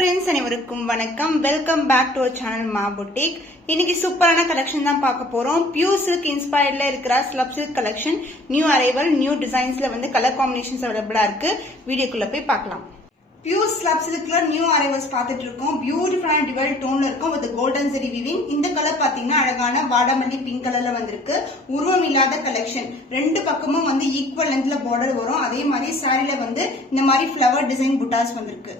Friends அனைவருக்கும் வணக்கம் welcome back to our channel மா boutique இன்னைக்கு சூப்பரான கலெக்ஷன் தான் பார்க்க போறோம் பியூர் சில்க் இன்ஸ்பயர்ட்ல இருக்கிற slub silk collection new arrival new டிசைன்ஸ்ல வந்து கலர் காம்பினேஷன்ஸ் அவைலபிளா இருக்கு வீடியோக்குள்ள போய் பார்க்கலாம் பியூர் ஸ்லப் சில்க்ல நியூ அரைவல்ஸ் பார்த்துட்டு இருக்கோம் பியூட்டிஃபுல்லான டிவல் டோன்ல இருக்கும் வித் கோல்டன் ஜெரி வீவிங் இந்த கலர் பாத்தீங்கன்னா அழகான வாடாமல்லி பிங்க் கலர்ல வந்திருக்கு உருவம் இல்லாத கலெக்ஷன் ரெண்டு பக்கமும் வந்து ஈக்குவல் லென்த்ல பார்டர் வரும் அதே மாதிரி சாரில வந்து இந்த மாதிரி ஃப்ளவர் டிசைன் புட்டாஸ் வந்திருக்கு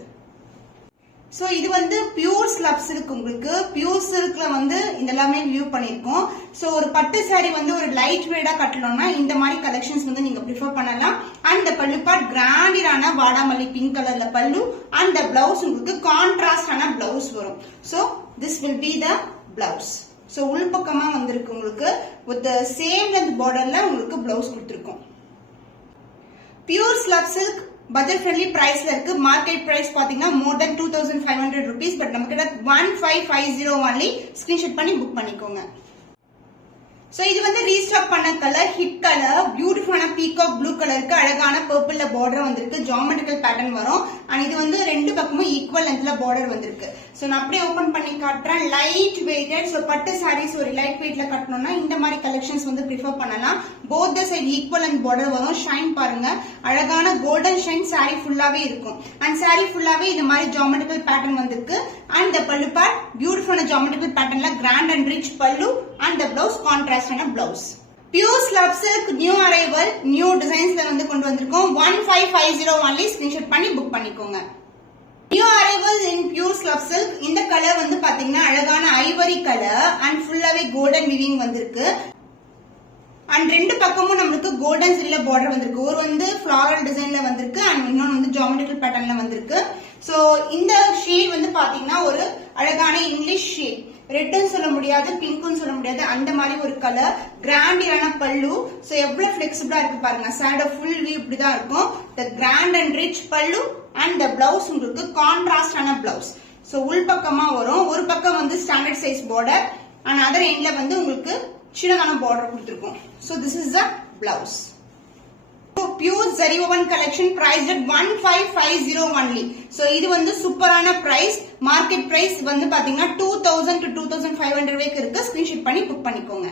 சோ இது வந்து பியூர் ஸ்லப் சில்க் உங்களுக்கு பியூர் சில்க்ல வந்து இதெல்லாமே வியூ பண்ணிருக்கோம் சோ ஒரு பட்டு சாரி வந்து ஒரு லைட் வெயிட்டா கட்டணும்னா இந்த மாதிரி கலெக்ஷன்ஸ் வந்து நீங்க ப்ரிஃபர் பண்ணலாம் அண்ட் the பல்லு பார்ட் கிராண்டிரான வாடாமல்லி பிங்க் கலர்ல பல்லு அண்ட் the பிளவுஸ் உங்களுக்கு கான்ட்ராஸ்டான பிளவுஸ் வரும் so this will be the blouse so உள்பக்கமா வந்திருக்கு உங்களுக்கு with the same length borderல உங்களுக்கு பிளவுஸ் கொடுத்திருக்கோம் pure slub silk budget friendly பிரைஸ்ல இருக்கு மார்க்கெட் பிரைஸ் பாத்தீங்கன்னா more than 2500 rupees பட் நமக்கு 1550 only ஸ்கிரீன்ஷாட் பண்ணி புக் பண்ணிக்கோங்க சோ இது வந்து ரீஸ்டாக் பண்ண கலர் ஹிட் கலர் பியூட்டிஃபுல்லான பீகாக் ப்ளூ கலருக்கு அழகான பர்பிள்ல பார்டர் வந்திருக்கு ஜியோமெட்ரிக்கல் பேட்டர்ன் வரும் அண்ட் இது வந்து ரெண்டு பக்கமும் ஈக்குவல் லென்த்ல பார்டர் வந்திருக்கு சோ நான் அப்படியே ஓபன் பண்ணி காட்டுறேன் லைட் வெயிட்டட் சோ பட்டு சாரீஸ் ஒரு லைட் வெயிட்ல கட்டணும்னா இந்த மாதிரி கலெக்ஷன்ஸ் வந்து ப்ரிஃபர் பண்ணலாம் both the side equal length border வரும் ஷைன் பாருங்க அழகான கோல்டன் ஷைன் சாரி ஃபுல்லாவே இருக்கும் அண்ட் சாரி ஃபுல்லாவே இந்த மாதிரி ஜியோமெட்ரிக்கல் பேட்டர்ன் வந்திருக்கு அண்ட் the பல்லு பார்ட் பியூட்டிஃபுல்லான ஜியோமெட்ரிக்கல் பேட்டர்ன்ல கிராண்ட் அண்ட் ரிச் பல்லு and the blouse contrast blouse pure slab silk new arrival new designs ல வந்து கொண்டு வந்திருக்கோம் 1550 only screenshot பண்ணி புக் பண்ணிக்கோங்க new arrival in pure slab silk இந்த கலர் வந்து பாத்தீங்கன்னா அழகான ஐவரி கலர் அண்ட் ஃபுல்லாவே கோல்டன் வீவிங் வந்திருக்கு அண்ட் ரெண்டு பக்கமும் நமக்கு கோல்டன் ஜெரில பார்டர் வந்திருக்கு ஒரு வந்து ஃப்ளாரல் டிசைன்ல வந்திருக்கு அண்ட் இன்னொன்னு வந்து ஜியோமெட்ரிக்கல் பேட்டர்ன்ல வந்திருக்கு சோ இந்த ஷேட் வந்து பாத்தீங்கன்னா ஒரு அழகான இங்கிலீஷ் ஷேட் ரெட்டும் சொல்ல முடியாது பிங்க்கும் சொல்ல முடியாது அந்த மாதிரி ஒரு கலர் கிராண்டியான பல்லு சோ எவ்வளவு பிளெக்சிபிளா இருக்கு பாருங்க சாடோ ஃபுல் வியூ இப்படிதான் இருக்கும் the grand and rich பல்லு and the blouse உங்களுக்கு கான்ட்ராஸ்டான பிளவுஸ் சோ உள் பக்கமா வரும் ஒரு பக்கம் வந்து standard size border and other எண்ட்ல வந்து உங்களுக்கு சின்னதான பார்டர் கொடுத்திருக்கும் so this is the blouse pure zari woven collection priced at 1550 only so இது வந்து சூப்பரான பிரைஸ் மார்க்கெட் பிரைஸ் வந்து பாத்தீங்கன்னா 2000 to 2500 வரைக்கும் இருக்கு ஸ்கிரீன்ஷாட் பண்ணி புக் பண்ணிக்கோங்க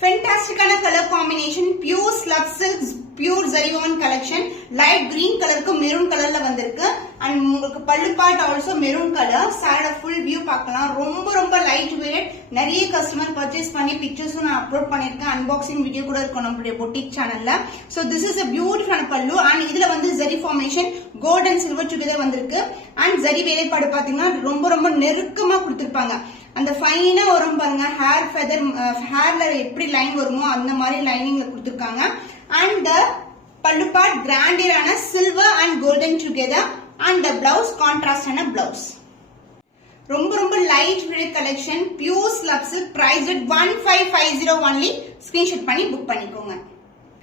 ஃபேண்டாஸ்டிக்கான colour combination pure slub silk pure zari woven collection light green கலருக்கு மெரூன் கலர்ல வந்திருக்கு அண்ட் உங்களுக்கு pallu part also maroon colour சாரியோட ஃபுல் வியூ பார்க்கலாம் ரொம்ப ரொம்ப லைட் வெயிட் நிறைய கஸ்டமர் பர்ச்சேஸ் பண்ணி பிக்சர்ஸும் நான் அப்லோட் பண்ணிருக்கேன் அன்பாக்சிங் வீடியோ கூட இருக்கும் நம்மளுடைய பொட்டிக் சேனல்ல so this is a beautiful pallu and இதுல வந்து zari formation gold and silver together வந்திருக்கு அண்ட் ஜரி வேலைப்பாடு பாத்தீங்கன்னா ரொம்ப ரொம்ப நெருக்கமா கொடுத்திருப்பாங்க அந்த ஃபைனா வரும் பாருங்க ஹேர் ஃபெதர் ஹேர்ல எப்படி லைன் வருமோ அந்த மாதிரி லைனிங்ல கொடுத்திருக்காங்க அண்ட் the பல்லு பார்ட் கிராண்டியரான silver and golden together and the blouse கான்ட்ராஸ்டான blouse ரொம்ப ரொம்ப light weight collection pure slub silk priced at 1550 only screenshot பண்ணி புக் பண்ணிக்கோங்க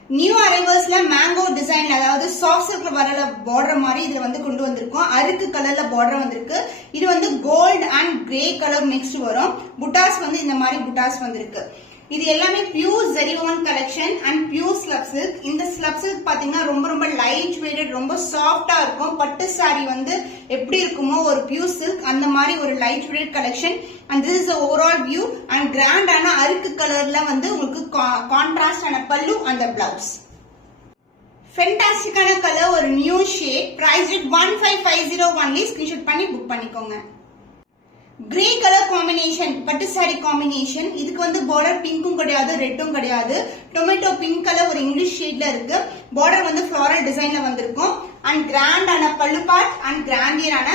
நியூ அரைவல்ஸ்ல மேங்கோ டிசைன் அதாவது சாஃப்ட் சில்க்ல வரல பார்டர் மாதிரி இதுல வந்து கொண்டு வந்திருக்கோம் அருக்கு கலர்ல பார்டர் வந்திருக்கு இது வந்து gold and grey colour mixed வரும் புட்டாஸ் வந்து இந்த மாதிரி புட்டாஸ் வந்திருக்கு இது எல்லாமே pure zari woven collection and pure slub silk இந்த ஸ்லப் சில்க் பாத்தீங்கன்னா ரொம்ப ரொம்ப லைட் வெயிட்டட் ரொம்ப சாஃப்டா இருக்கும் பட்டு சாரி வந்து எப்படி இருக்குமோ ஒரு பியூர் சில்க் அந்த மாதிரி ஒரு light weight collection and this is overall view and கிராண்டான அருக்கு கலர்ல வந்து உங்களுக்கு கான்ட்ராஸ்டான பல்லு அண்ட் பிளவுஸ் ஃபேண்டாஸ்டிக்கான கலர் ஒரு new shade priced at 1550 only screenshot பண்ணி புக் பண்ணிக்கோங்க கிரே கலர் காம்பினேஷன் பட்டு சாரி காம்பினேஷன் இதுக்கு வந்து பார்டர் பிங்க்கும் கிடையாது ரெட்டும் கிடையாது டொமேட்டோ பிங்க் கலர் ஒரு இங்கிலீஷ் ஷேட்ல இருக்கு பார்டர் வந்து ஃப்ளாரல் டிசைன்ல வந்திருக்கும் அண்ட் கிராண்டான பல்லு பார்ட் அண்ட் கிராண்டியரான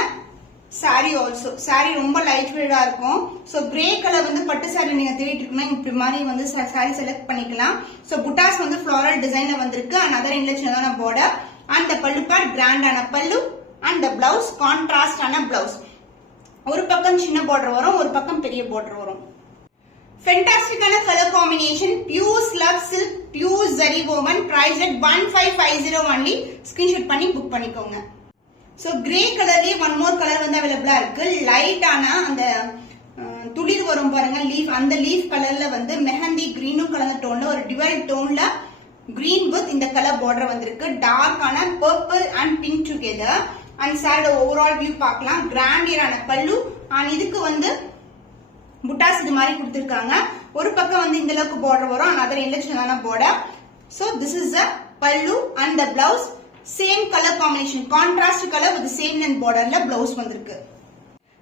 சாரி ஆல்சோ சாரி ரொம்ப லைட் வெயிட்டா இருக்கும் சோ கிரே கலர் வந்து பட்டு சாரி நீங்க தேடிட்டு இருக்கீங்கன்னா இப்படி மாதிரி வந்து சாரி செலக்ட் பண்ணிக்கலாம் சோ புட்டாஸ் வந்து ஃப்ளாரல் டிசைன்ல வந்திருக்கு அண்ட் அதர் எண்ட்ல சின்னதான border and the pallu part கிராண்டான பல்லு அண்ட் the blouse கான்ட்ராஸ்டான blouse ஒரு பக்கம் சின்ன பார்டர் வரும் ஒரு பக்கம் பெரிய பார்டர் வரும் ஃபேண்டாஸ்டிக்கான colour combination pure slub silk pure zari woven priced at 1550 only screenshot பண்ணி புக் பண்ணிக்கோங்க சோ கிரே கலர்லயே ஒன் மோர் கலர் வந்து அவைலபிளா இருக்கு லைட்டான அந்த துளிர் வரும் பாருங்க லீஃப் அந்த லீஃப் கலர்ல வந்து மெஹந்தி கிரீனும் கலந்த டோன்ல ஒரு டிவைட் டோன்ல கிரீன் வித் இந்த கலர் பார்டர் வந்திருக்கு டார்க்கான purple and pink together and சாரோட ஓவரால் வியூ பார்க்கலாம். கிராண்டியரான பல்லு அண்ட் இதுக்கு வந்து புட்டாஸ் இது மாதிரி கொடுத்திருக்காங்க. ஒரு பக்கம் வந்து இந்த அளவுக்கு பார்டர் வரும், another end சின்னதான border. So this is the pallu and the blouse same color combination, contrast color with the same length borderல blouse வந்திருக்கு.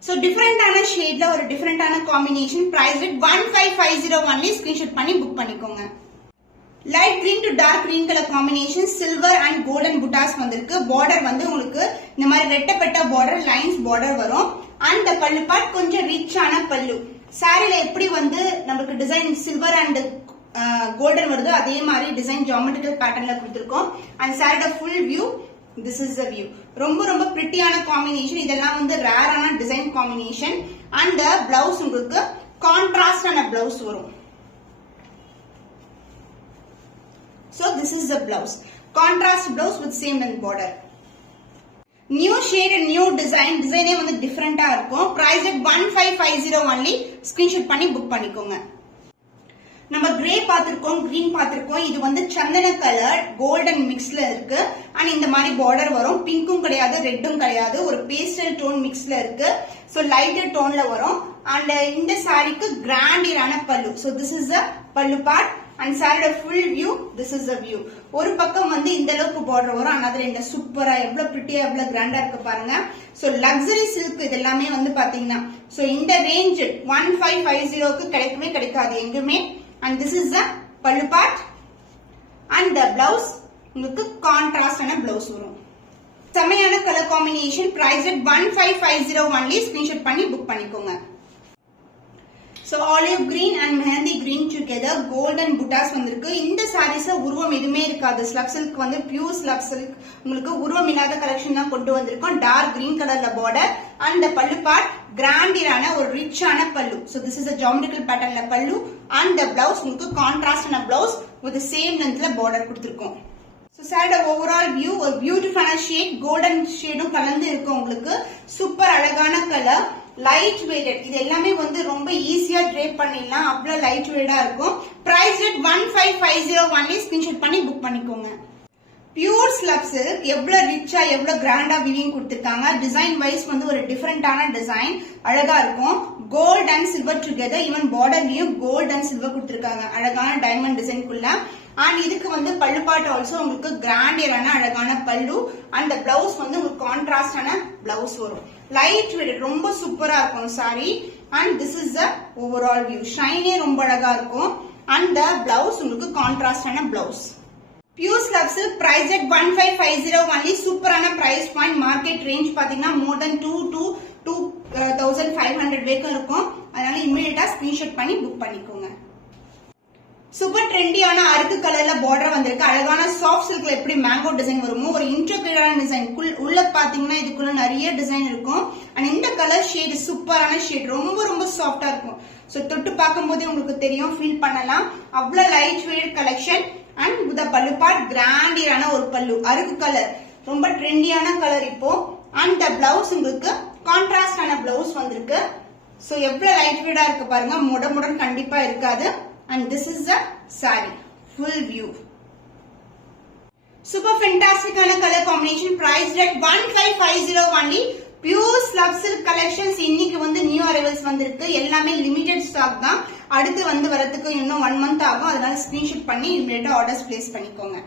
So different ஆன ஷேட்ல ஒரு different ஆன combination, price rate 1550 only. screenshot பண்ணி புக் பண்ணிக்கோங்க. light green to dark green color combination, silver and golden buttas வந்திருக்கு. border வந்து உங்களுக்கு இந்த மாதிரி ரெட்டப்பட்ட border lines border வரும். and the pallu part கொஞ்சம் ரிச் ஆன பல்லு. சாரில எப்படி வந்து நமக்கு டிசைன் சில்வர் அண்ட் கோல்டன் வருது அதே மாதிரி டிசைன் ஜியோமெட்ரிக்கல் பேட்டர்ன்ல கொடுத்திருக்கோம். அண்ட் சாரியோட full view, this is the view. ரொம்ப ரொம்ப பிரிட்டியான காம்பினேஷன். இதெல்லாம் வந்து ரேரான டிசைன் காம்பினேஷன். அண்ட் பிளவுஸ் உங்களுக்கு கான்ட்ராஸ்டான பிளவுஸ் வரும். So this is the blouse, contrast blouse with same length border. New shade and new design, டிசைனே வந்து டிஃபரெண்டா இருக்கும். price at 1550 only. screenshot பண்ணி புக் பண்ணிக்கோங்க. நம்ம கிரே பாத்திருக்கோம், கிரீன் பாத்திருக்கோம். இது வந்து சந்தன கலர் கோல்டன் மிக்ஸ்ல இருக்கு. அண்ட் இந்த மாதிரி பார்டர் வரும். பிங்க்கும் கிடையாது, ரெட்டும் கிடையாது, ஒரு பேஸ்டல் டோன் மிக்ஸ்ல இருக்கு. சோ லைட்டர் டோன்ல வரும். அண்ட் இந்த சாரிக்கு கிராண்டியரான பல்லு. சோ திஸ் இஸ் த பல்லு பார்ட். அண்ட் சாரியோட full view, this is the view. ஒரு பக்கம் வந்து இந்த அளவுக்கு பார்டர் வரும், another end சூப்பரா எவ்வளவு பிரிட்டியா எவ்வளவு கிராண்டா இருக்கு பாருங்க. சோ லக்ஸரி சில்க் இது எல்லாமே வந்து பாத்தீங்கன்னா சோ இந்த ரேஞ்ச் 1550க்கு கிடைக்கவே கிடைக்காது எங்குமே. அண்ட் திஸ் இஸ் த பல்லு பார்ட். அண்ட் த பிளவுஸ் உங்களுக்கு கான்ட்ராஸ்டான பிளவுஸ் வரும். செமையான colour combination. Price at 1550 only. screenshot பண்ணி புக் பண்ணிக்கோங்க. So olive green and mehendi green together, golden buttas வந்திருக்கு. இந்த சாரீஸ்ல உருவம் எதுவுமே இருக்காது. ஸ்லப் சில்க் வந்து பியூர் ஸ்லப் சில்க், உங்களுக்கு உருவம் இல்லாத கலெக்ஷன் தான் கொண்டு வந்திருக்கோம். டார்க் கிரீன் கலர்ல border. And the pallu part கிராண்டியரான ஒரு ரிச்சான பல்லு. So this is a geometrical patternல பல்லு. and the blouse உங்களுக்கு கான்ட்ராஸ்டான பிளவுஸ் with the same lengthல பார்டர் கொடுத்திருக்கோம். So சாரியோட ஓவரால் வியூ ஒரு பியூட்டிஃபுல்லான ஷேட், கோல்டன் ஷேடும் கலந்து இருக்கும். உங்களுக்கு சூப்பர் அழகான கலர், லைட் வெயிட்டட். இது எல்லாமே வந்து ரொம்ப ஈஸியா ட்ரேப் பண்ணிடலாம், அவ்வளவு லைட் வெயிட்டா இருக்கும். Price rate 1550 only. screenshot பண்ணி புக் பண்ணிக்கோங்க. பியூர் ஸ்லப் சில்க் எவ்வளவு ரிச்சா எவ்வளவு கிராண்டா விவிங் கொடுத்திருக்காங்க. டிசைன் வைஸ் வந்து ஒரு டிஃபரெண்டான டிசைன், அழகா இருக்கும். Gold and silver together, even பார்டர்லயும் கோல்ட் அண்ட் சில்வர் கொடுத்திருக்காங்க, அழகான டைமண்ட் டிசைன்குள்ள. அண்ட் இதுக்கு வந்து பல்லு பார்ட் ஆல்சோ உங்களுக்கு கிராண்டியரான அழகான பல்லு. அண்ட் பிளவுஸ் வந்து உங்களுக்கு கான்ட்ராஸ்டான பிளவுஸ் வரும். லைட் வெயிட், ரொம்ப சூப்பரா இருக்கும் sari. And this is the overall view. ஷைனே ரொம்ப அழகா இருக்கும். அண்ட் த பிளவுஸ் உங்களுக்கு கான்ட்ராஸ்டான blouse. Pure slub silk price at 1550 only. சூப்பரான பிரைஸ் பாயிண்ட். மார்க்கெட் ரேஞ்ச் பாத்தீங்கன்னா மோர் தென் 2500 வரைக்கும் இருக்கும். அதனால இமிடியேட்டா ஸ்கிரீன்ஷாட் பண்ணி புக் பண்ணிக்கோங்க. சூப்பர் ட்ரெண்டியான அருக்கு கலர்ல பார்டர் வந்திருக்கு. அழகான சாஃப்ட் சில்க்ல எப்படி மேங்கோ டிசைன் வருமோ ஒரு இன்ட்ரிகேட்டான டிசைன். உள்ள பாத்தீங்கன்னா இதுக்குள்ள நிறைய டிசைன் இருக்கும். அண்ட் இந்த கலர் ஷேட் சூப்பரான ஷேட், ரொம்ப ரொம்ப சாஃப்டா இருக்கும். சோ தொட்டு பார்க்கும் போதே உங்களுக்கு தெரியும், ஃபீல் பண்ணலாம். அவ்வளவு light weight collection. And with பல்லு பார்ட் கிராண்டியரான ஒரு பல்லு, அருக்கு கலர், ரொம்ப ட்ரெண்டியான கலர் இப்போ. அண்ட் த பிளவுஸ் உங்களுக்கு கான்ட்ராஸ்டான பிளவுஸ் வந்திருக்கு. சோ எவ்வளவு லைட் வெயிட்டா இருக்கு பாருங்க, முடன் கண்டிப்பா இருக்காது. And this is the saree full view. Super fantastic ana color combination. Price at 1550 only. Pure slab silk collections இன்னைக்கு வந்து நியூ அரைவல்ஸ் வந்திருக்கு. எல்லாமே லிமிடெட் ஸ்டாக் தான். அடுத்து வந்து வரதுக்கு இன்னும் 1 month ஆகும். அதனால ஸ்கிரீன்ஷாட் பண்ணி இமிடியேட்டா ஆர்டர்ஸ் பிளேஸ் பண்ணிக்கோங்க.